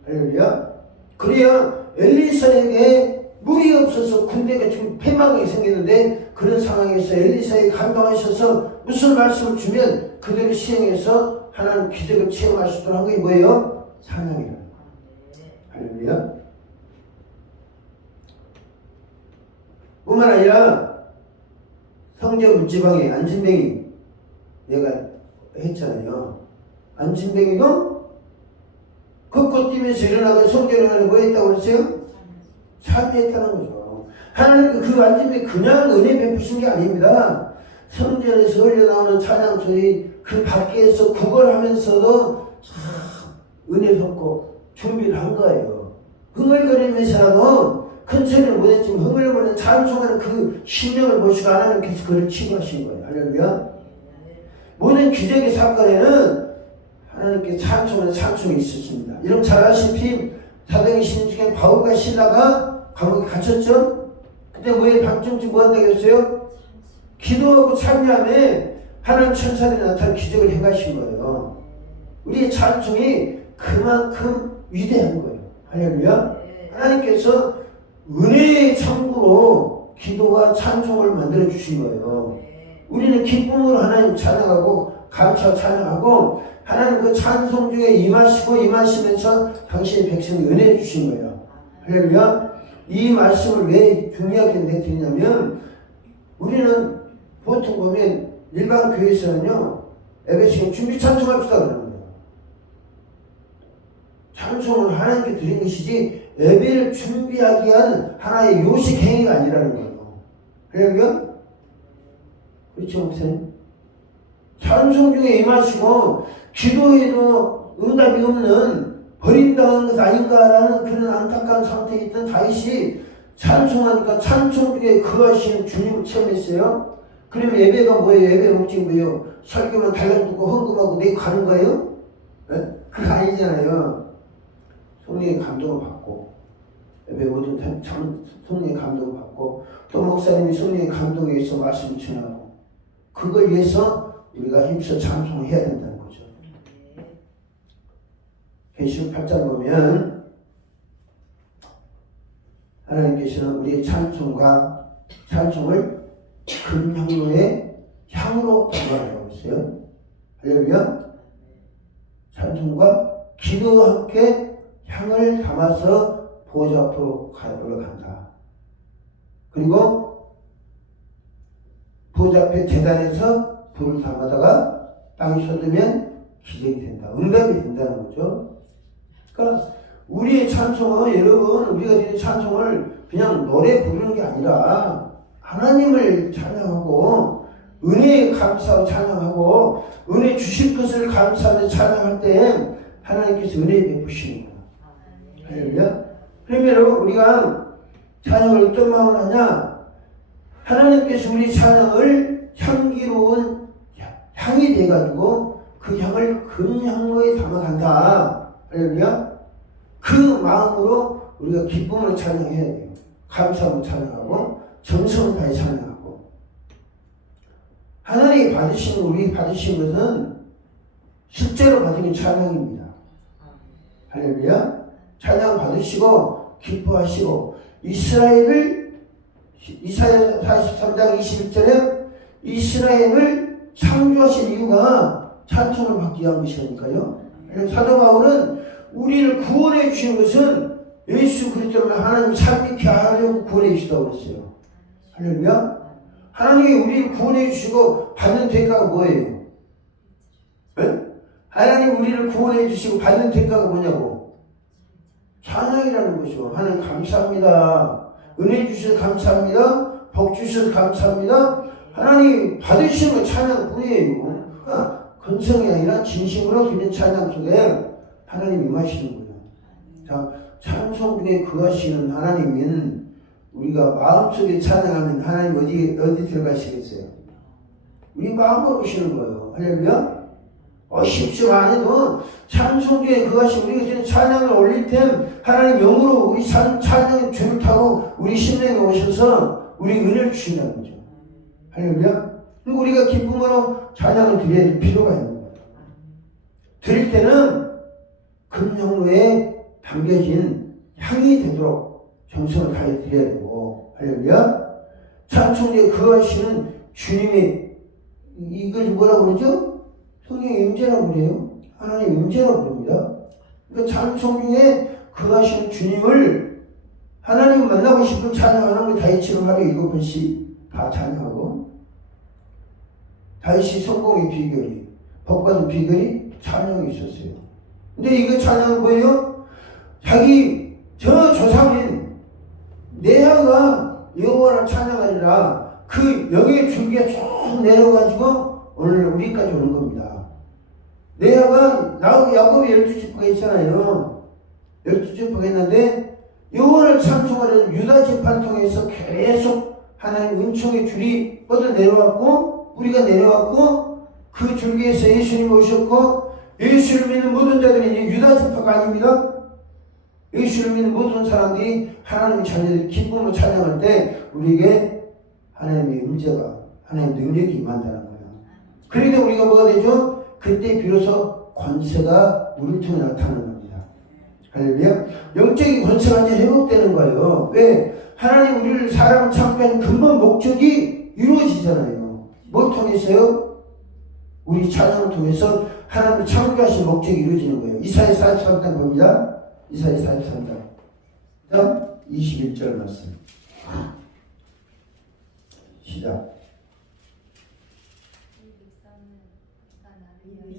할렐루야. 그래야 엘리사에게 물이 없어서 군대가 지금 패망하게 생겼는데 그런 상황에서 엘리사에게 감동하셔서 무슨 말씀을 주면 그대로 시행해서 하나님 기적을 체험할 수 있도록 한 게 뭐예요? 찬양이라는 거예요. 할렐루야. 뿐만 아니라 성전 문지방에 안진뱅이 얘가 했잖아요. 안진뱅이도 걷고 뛰면서 일어나고 성전에 가는 뭐 했다고 그랬어요? 참여했다는 거죠. 하나님 그 안진뱅이 그냥 은혜 베푸신 게 아닙니다. 성전에서 흘러나오는 찬양 소리 그 밖에서 구걸하면서도 참 은혜롭고 준비를 한 거예요. 흥얼거리면서라도 큰 소리를 못했지만 흥얼거리는 찬송하는 그 심령을 보시고 하나님께서 그를 치유하신 거예요. 할렐루야. 모든 기적의 사건에는 하나님께 찬송하는 찬송이 있었습니다. 여러분 잘 아시다시피 사도행전 중에 바울과 신라가 감옥에 갇혔죠. 그때 뭐에 밤중쯤 뭐 한다고 했어요? 기도하고 찬양에 하나님 천사들이 나타나 기적을 행하신 거예요. 우리의 찬송이 그만큼 위대한 거예요. 할렐루야. 하나님께서 은혜의 창구로 기도와 찬송을 만들어 주신 거예요. 우리는 기쁨으로 하나님 찬양하고 감사 찬양하고 하나님 그 찬송 중에 임하시면서 당신의 백성이 은혜 주신 거예요. 할렐루야. 이 말씀을 왜 중요하게 내드리냐면 우리는 보통 보면 일반 교회에서는요 예배 시간 준비 찬송합시다 그러는 거예요. 찬송을 하나님께 드린 것이지 예배를 준비하기 위한 하나의 요식 행위가 아니라는 거예요. 할렐루야. 그렇죠 목사님? 찬송 중에 임하시고 기도해도 응답이 없는 버림당한 것 아닌가라는 그런 안타까운 상태에 있던 다윗이 찬송하니까 찬송 중에 거하시는 주님을 체험했어요. 그러면 예배가 뭐예요? 예배 목적이 뭐예요? 설교만 달라붙고 헌금하고 내 가는 거예요? 네? 그거 아니잖아요. 성령의 감동을 받고 예배 모든 참 성령의 감동을 받고 또 목사님이 성령의 감동에 의해서 말씀을 전하고 그걸 위해서 우리가 힘써 찬송해야 된다는 거죠. 계시록 8장 보면 하나님께서는 우리의 찬송을 금향로의 향으로 담아내고 있어요. 할렐루야. 찬송과 기도와 함께 향을 담아서 보좌 앞으로 올라간다. 그리고 보좌 앞에 제단에서 불을 담아다가 땅이 쏟으면 기적이 된다. 응답이 된다는 거죠. 그러니까 우리의 찬송은 여러분 우리가 드리는 찬송을 그냥 노래 부르는 게 아니라 하나님을 찬양하고 은혜에 감사하고 찬양하고 은혜 주실 것을 감사하며 찬양할 때 하나님께서 은혜 베푸시는 거예요. 할렐루야. 그러면 여러분 우리가 찬양을 어떤 마음으로 하냐? 하나님께서 우리 찬양을 향기로운 향이 돼가지고 그 향을 금향로에 담아간다. 할렐루야. 그 마음으로 우리가 기쁨으로 찬양해야 돼요. 감사하고 찬양하고 정성을 다해 찬양하고 하나님이 받으신 우리 받으신 것은 실제로 받은 게 찬양입니다. 할렐루야. 찬양 받으시고 기뻐하시고 이스라엘을 이사야 43장 21절에 이스라엘을 창조하신 이유가 찬송을 받기 위한 것이니까요. 사도 바울은 우리를 구원해 주신 것은 예수 그리스도를 하나님 삶있게 하려고 구원해 주시다고 그랬어요. 할렐루야. 하나님이 우리를 구원해 주시고 받는 대가가 뭐예요? 네? 하나님 우리를 구원해 주시고 받는 대가가 뭐냐고? 찬양이라는 것이요. 하나님 감사합니다. 은혜 주셔서 감사합니다. 복 주셔서 감사합니다. 하나님 받으시는 건 찬양뿐이에요. 그러니까 건성이 아니라 진심으로 드리는 찬양 속에 하나님 임하시는 거예요. 자, 찬송 중에 거하시는 하나님은 우리가 마음속에 찬양하면 하나님 어디 들어가시겠어요? 우리 마음으로 오시는 거예요. 할렐루야. 쉽지 않아도 찬송 중에 거하시는 우리가 찬양을 올릴 때 하나님 영으로 우리 찬양의 줄을 타고 우리 심령에 오셔서 우리 은혜를 주신다는 거죠. 할렐루야. 그리고 우리가 기쁨으로 찬양을 드려야 될 필요가 있는 거예요. 드릴 때는 금영로에 담겨진 향이 되도록 정성을 다해 드려야 되고, 할렐루야. 찬송에 거하시는 주님의 이걸 뭐라고 그러죠? 성령의 임재라고 그래요. 하나님 임재라고 부릅니다. 그러니까 찬송 중에 거하시는 주님을 하나님 만나고 싶은 찬양하는 거 다윗처럼 하루에 7번씩 다 찬양하고, 다윗이 성공의 비결이, 복받은 비결이 찬양이 있었어요. 근데 이거 찬양은 뭐예요? 자기 저 조상인 레아가 여호와를 찬양하리라 그 영의 줄기가 쭉 내려가지고 오늘 우리까지 오는 겁니다. 레아가 야곱이 12지파가 있잖아요. 12지파가 있는데 여호와를 찬송하는 유다 지파를 통해서 계속 하나님 은총의 줄이 뻗어 내려왔고 우리가 내려왔고 그 줄기에서 예수님이 오셨고 예수를 믿는 모든 자들이 유다 지파가 아닙니다. 예수를 믿는 모든 사람들이 하나님의 자녀들이 기쁨으로 찬양할 때 우리에게 하나님의 임재가 하나님의 능력이 임한다는 거예요. 그러니까 우리가 뭐가 되죠? 그때 비로소 권세가 우리 통해 나타나는 겁니다. 할렐루야. 영적인 권세가 이제 회복되는 거예요. 왜? 하나님 우리를 사람을 창조하는 근본 목적이 이루어지잖아요. 뭘 통해서요? 우리 찬양을 통해서 하나님을 창조하신 목적이 이루어지는 거예요. 이사야 43장 봅니다. 이사야 43장 21절 말씀 시작.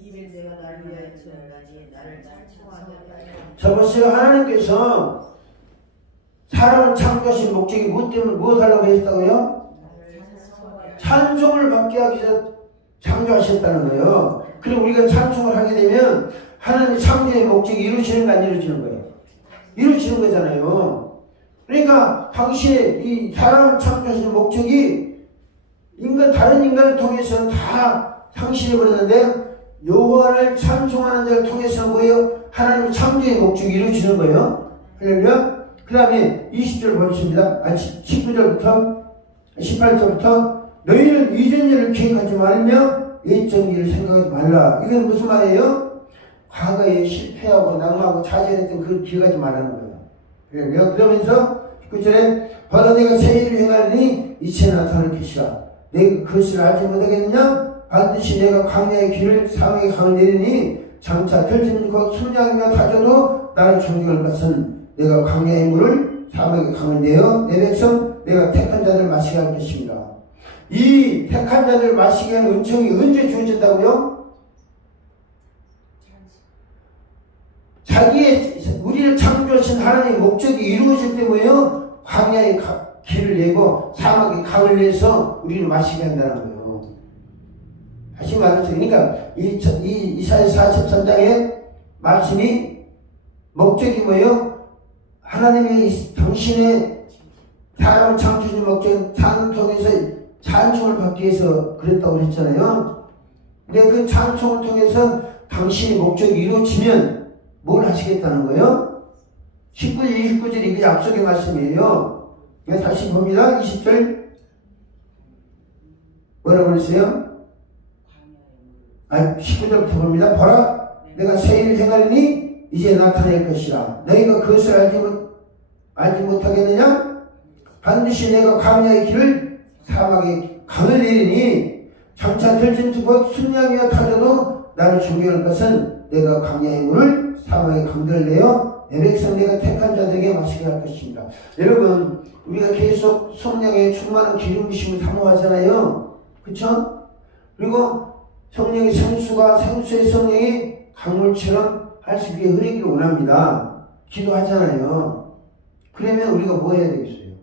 입에 내가 나를 위하여 지어나니 나를 찬송하게 하여. 자 보세요. 하나님께서 사람을 창조하신 목적이 무엇 때문에 무엇 하려고 하셨다고요? 찬송을 받게 하기 위해서 창조하셨다는 거예요. 그리고 우리가 찬송을 하게 되면 하나님의 창조의 목적이 이루어지는 거 안 이루어지는 거예요? 이루어지는 거잖아요. 그러니까 당신의 이 사람을 창조하시는 목적이 다른 인간을 통해서는 다 상실해 버렸는데 여호와를 찬송하는 자를 통해서는 뭐예요? 하나님의 창조의 목적이 이루어지는 거예요. 할렐루야. 그 다음에 20절 보겠습니다. 19절부터 18절부터 너희는 이전 일을 기억하지 말며 옛전 일을 생각하지 말라. 이건 무슨 말이에요? 과거에 실패하고 낙마하고 좌절했던 그걸 기억하지 말라는 거예요. 그러면서 19절에 바로 내가 새 일을 행하리니 이제 나타날 것이라. 내가 그것을 알지 못하겠느냐? 반드시 내가 광야의 길을 사막의 강을 내리니 장차 들지는 곧 순양이나 다져도 나를 존경할 것은 내가 광야의 물을 사막의 강을 내어 내 백성 내가 택한 자들 마시게 할 것입니다. 이 택한 자들 마시게 하는 은총이 언제 주어진다고요? 우리를 창조하신 하나님의 목적이 이루어질 때 뭐예요? 광야의 길을 내고 사막의 강을 내서 우리를 마시게 한다는 거예요. 다시 말해서 그러니까 이사야 43장의 말씀이 목적이 뭐예요? 하나님이 당신의 사람을 창조하신 목적은 찬송을 통해서 찬송을 받기 위해서 그랬다고 그랬잖아요. 근데 그 찬송을 통해서 당신의 목적이 이루어지면 뭘 하시겠다는 거예요? 19절, 29절 이게 약속의 말씀이에요. 다시 봅니다. 20절 뭐라고 그랬어요? 19절부터 봅니다. 보라 내가 새 일을 행하리니 이제 나타낼 것이라. 너희가 그것을 알지 못하겠느냐? 반드시 내가 광야의 길을 사막에 강을 내리니 장차 들짐승 곧 순양이와 타조도 나를 존경할 것은 내가 광야의 물을 사막의 강들을 내어 내 백성 내가 택한 자들에게 마시게 할 것입니다. 여러분, 우리가 계속 성령의 충만한 기름 부심을 사모하잖아요. 그쵸? 그리고 성령의 생수가 생수의 성령이 강물처럼 할 수 있게 흐르기를 원합니다. 기도하잖아요. 그러면 우리가 뭐 해야 되겠어요?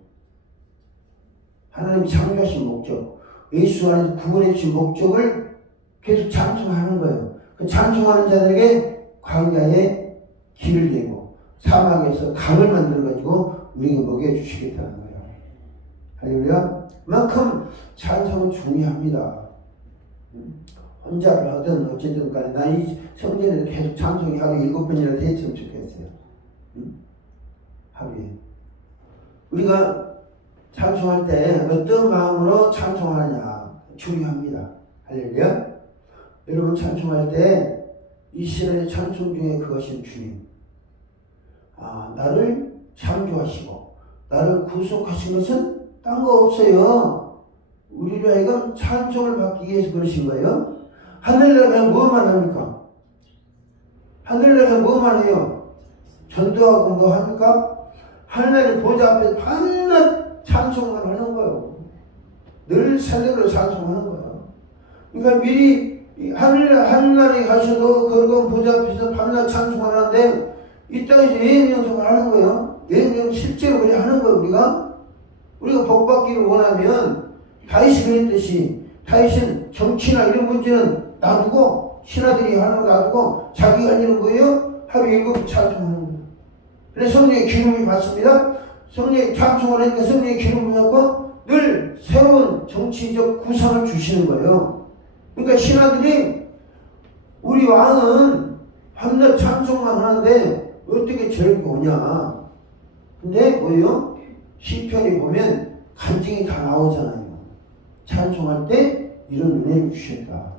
하나님이 창조하신 목적, 예수 안에서 구원해 주신 목적을 계속 찬송하는 거예요. 그 찬송하는 자들에게 광야에 길을 내고 사막에서 강을 만들어가지고 우리가 먹여주시겠다는 거예요. 할렐루야. 그만큼 찬송은 중요합니다. 혼자를 하든 어쨌든 간에 나 이 성전에서 계속 찬송이 하루에 7번이나 됐으면 좋겠어요. 하루에. 우리가 찬송할 때 어떤 마음으로 찬송하느냐 중요합니다. 할렐루야. 여러분 찬송할 때 이스라엘의 찬송 중에 그것이 주님. 나를 창조하시고 나를 구속하신 것은 딴 거 없어요. 우리로 하여금 찬송을 받기 위해서 그러신 거예요. 하늘나라가 뭐만 합니까? 하늘나라가 뭐만 해요? 전도하고 뭐 합니까? 하늘나라 보좌 앞에 밤낮 찬송만 하는 거예요. 늘 새벽으로 찬송하는 거예요. 그러니까 미리 하늘나라에 가셔도 그러고 보좌 앞에서 밤낮 찬송을 하는데 이 땅에서 예언연속을 하는 거예요. 예언연속 실제로 그래 하는 거예요. 우리가 복받기를 원하면 다윗이 그랬듯이 다윗은 정치나 이런 문제는 놔두고 신하들이 하는 거 놔두고 자기가 하는 거예요. 하루 7번 찬송하는 거예요. 그래서 성령의 기름을 받습니다. 성령의 찬송을 하니까 성령의 기름을 받고 늘 새로운 정치적 구상을 주시는 거예요. 그러니까 신하들이 우리 왕은 밤낮 찬송만 하는데 어떻게 저렇게 오냐. 근데 뭐예요? 시편에 보면 간증이 다 나오잖아요. 찬송할 때 이런 은혜를 주셨다.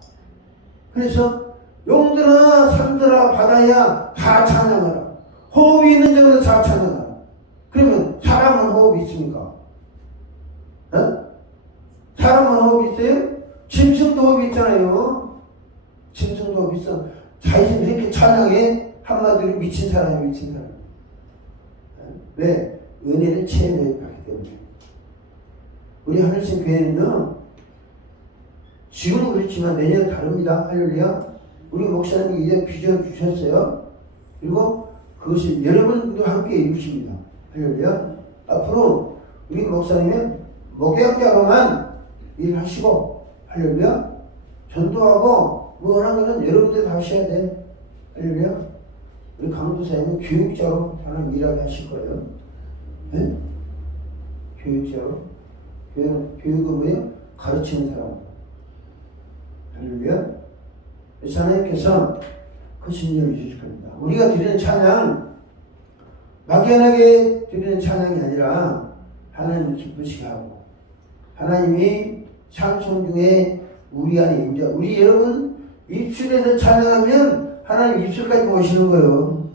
그래서 용들아 산들아 바다야 다 찬양하라. 호흡이 있는 자마다 다 찬양하라. 그러면 사람은 호흡이 있습니까? 사람은 호흡이 있어요? 짐승도 호흡이 있잖아요. 짐승도 호흡이 있어. 자신이 이렇게 찬양해. 한마디로 미친 사람이 미친 사람. 왜? 은혜를 체험하기 때문에. 우리 하늘신 교회는요, 지금은 그렇지만 내년은 다릅니다. 할렐루야. 우리 목사님이 이제 비전 주셨어요. 그리고 그것을 여러분도 함께 이루십니다. 할렐루야. 앞으로 우리 목사님은 목회학자로만 일하시고, 할렐루야. 전도하고 뭐 하는 거는 여러분들 다 하셔야 돼. 할렐루야. 우리 강도사님은 교육자로 하나님 일하게 하실 거예요. 네? 교육자로. 교육은 뭐예요? 가르치는 사람. 할렐루야. 그래서 하나님께서 그 신념을 주실 겁니다. 우리가 드리는 찬양, 막연하게 드리는 찬양이 아니라 하나님을 기쁘시게 하고, 하나님이 찬송 중에 우리 안에 임자. 우리 여러분 입술에서 찬양하면 하나님 입술까지 오시는 거예요.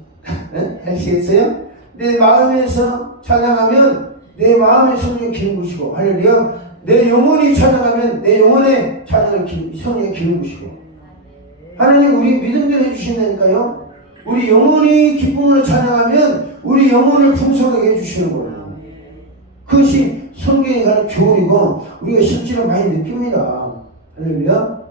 아시겠어요? 내 마음에서 찬양하면 내 마음의 성령이 기름 부시고, 할렐루야. 내 영혼이 찬양하면 내 영혼의 찬양을 성령이 기름 부시고, 하나님 우리 믿음대로 해주신다니까요. 우리 영혼이 기쁨으로 찬양하면 우리 영혼을 풍성하게 해주시는 거예요. 그것이 성경에 관한 교훈이고 우리가 실제로 많이 느낍니다. 할렐루야.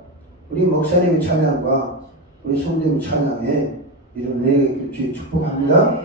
우리 목사님의 찬양과 우리 성도님의 찬양에 이런 은혜가 있길 주의 축복합니다.